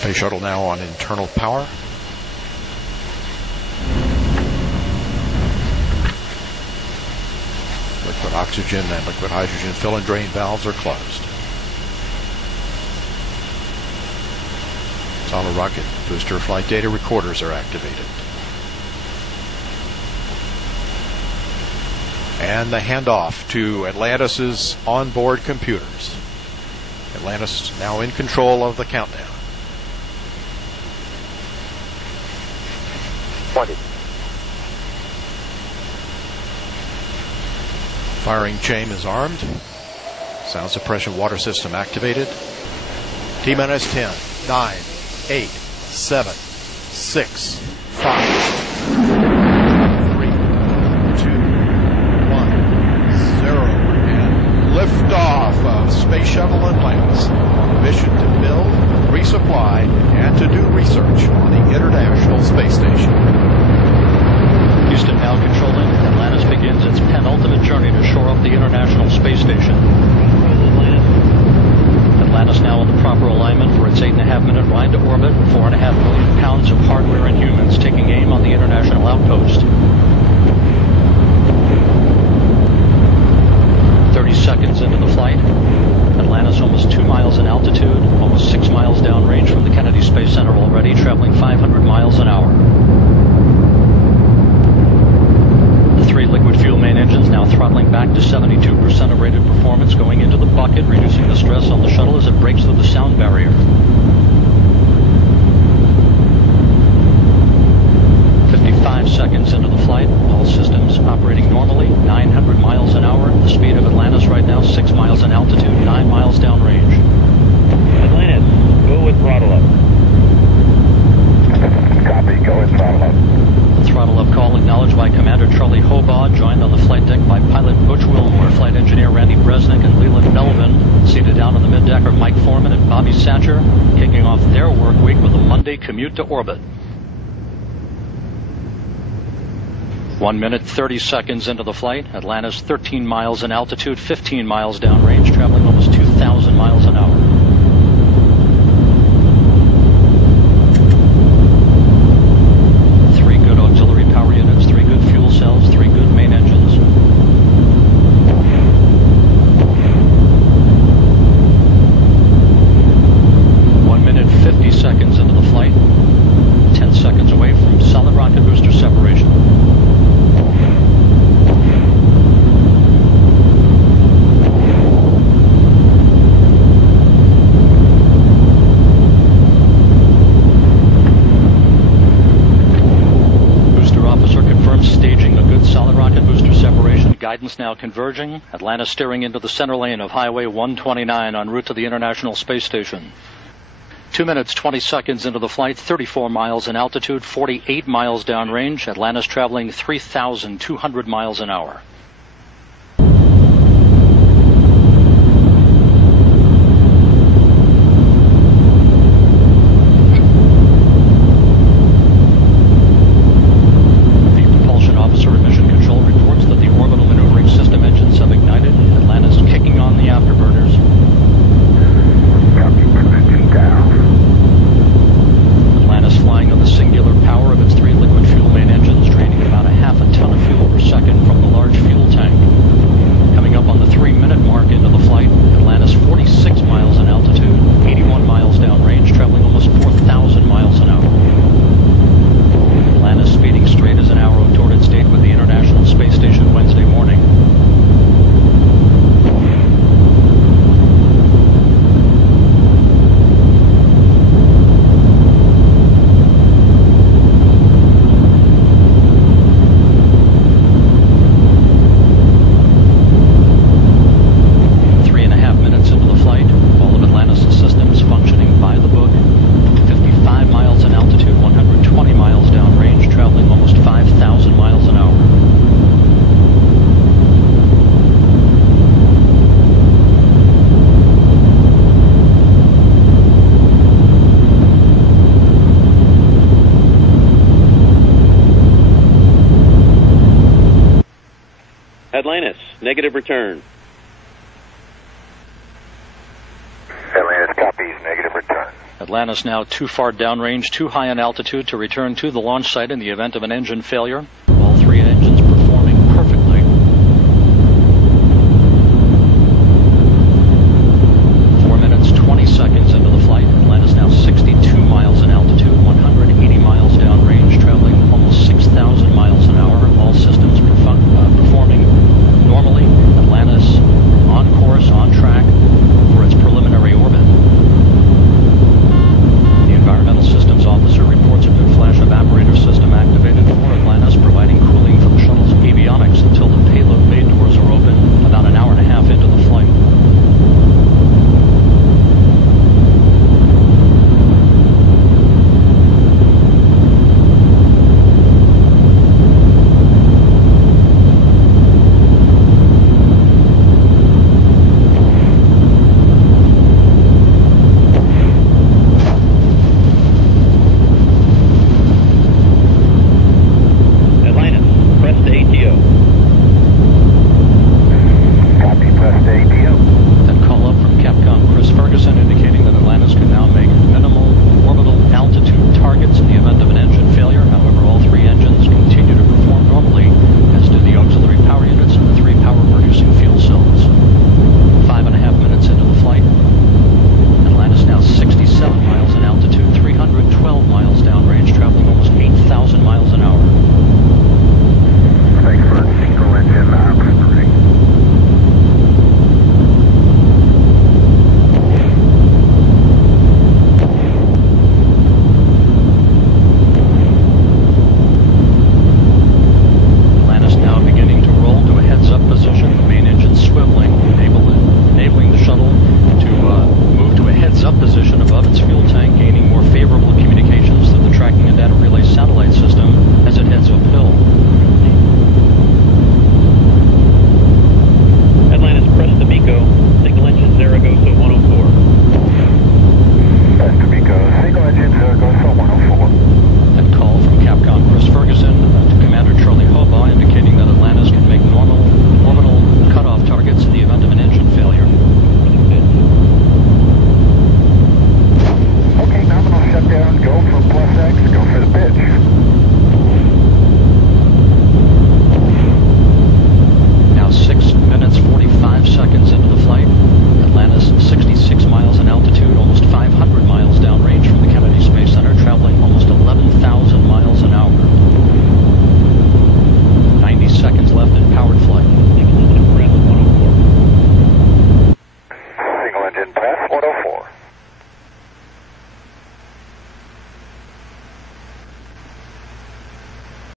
Space shuttle now on internal power. Liquid oxygen and liquid hydrogen fill and drain valves are closed. Solid rocket booster flight data recorders are activated. And the handoff to Atlantis' onboard computers. Atlantis now in control of the countdown. 20. Firing chain is armed. Sound suppression water system activated. T-minus 10, 9, 8, 7, 6, 5, 3, 2, 1, 0. And liftoff of Space Shuttle Atlantis on a mission to build, resupply, and to do research on the International Space Station. Houston now controlling. Atlantis begins its penultimate journey to shore up the International Space Station. Atlantis now in the proper alignment for its 8.5-minute ride to orbit. 4.5 million pounds of hardware and humans taking aim on the International Outpost. 30 seconds into the flight. Atlantis almost 2 miles in altitude, almost 6 miles downrange from the Kennedy Space Center already, traveling 500 miles an hour. Liquid fuel main engines now throttling back to 72% of rated performance, going into the bucket, reducing the stress on the shuttle as it breaks through the sound barrier. 55 seconds into the flight, all systems operating normally, 900 miles an hour. The speed of Atlantis right now, 6 miles in altitude, 9 miles downrange. Atlantis, go with throttle up. Copy, go with throttle up. Throttle up call acknowledged by Commander Charlie Hobaugh, joined on the flight deck by pilot Butch Wilmore, flight engineer Randy Bresnik, and Leland Melvin. Seated down on the mid-deck are Mike Foreman and Bobby Satcher, kicking off their work week with a Monday commute to orbit. 1 minute, 30 seconds into the flight. Atlantis 13 miles in altitude, 15 miles downrange, traveling almost 2,000 miles an hour. Guidance now converging. Atlantis steering into the center lane of Highway 129 en route to the International Space Station. 2 minutes, 20 seconds into the flight, 34 miles in altitude, 48 miles downrange. Atlantis traveling 3,200 miles an hour. Atlantis, negative return. Atlantis copies, negative return. Atlantis now too far downrange, too high in altitude to return to the launch site in the event of an engine failure. All three engines performing perfectly. 4 minutes, 20 seconds into the flight. Atlantis now 62 miles in altitude, 180 miles downrange, traveling almost 6,000 miles an hour. All systems performing normally. Atlantis on course, on track for its preliminary orbit. The Environmental Systems Officer reports a new flash evaporator system activated for Atlantis, providing cooling for the shuttle's avionics until the payload bay doors are open about an hour and a half into the flight. Engine press 104.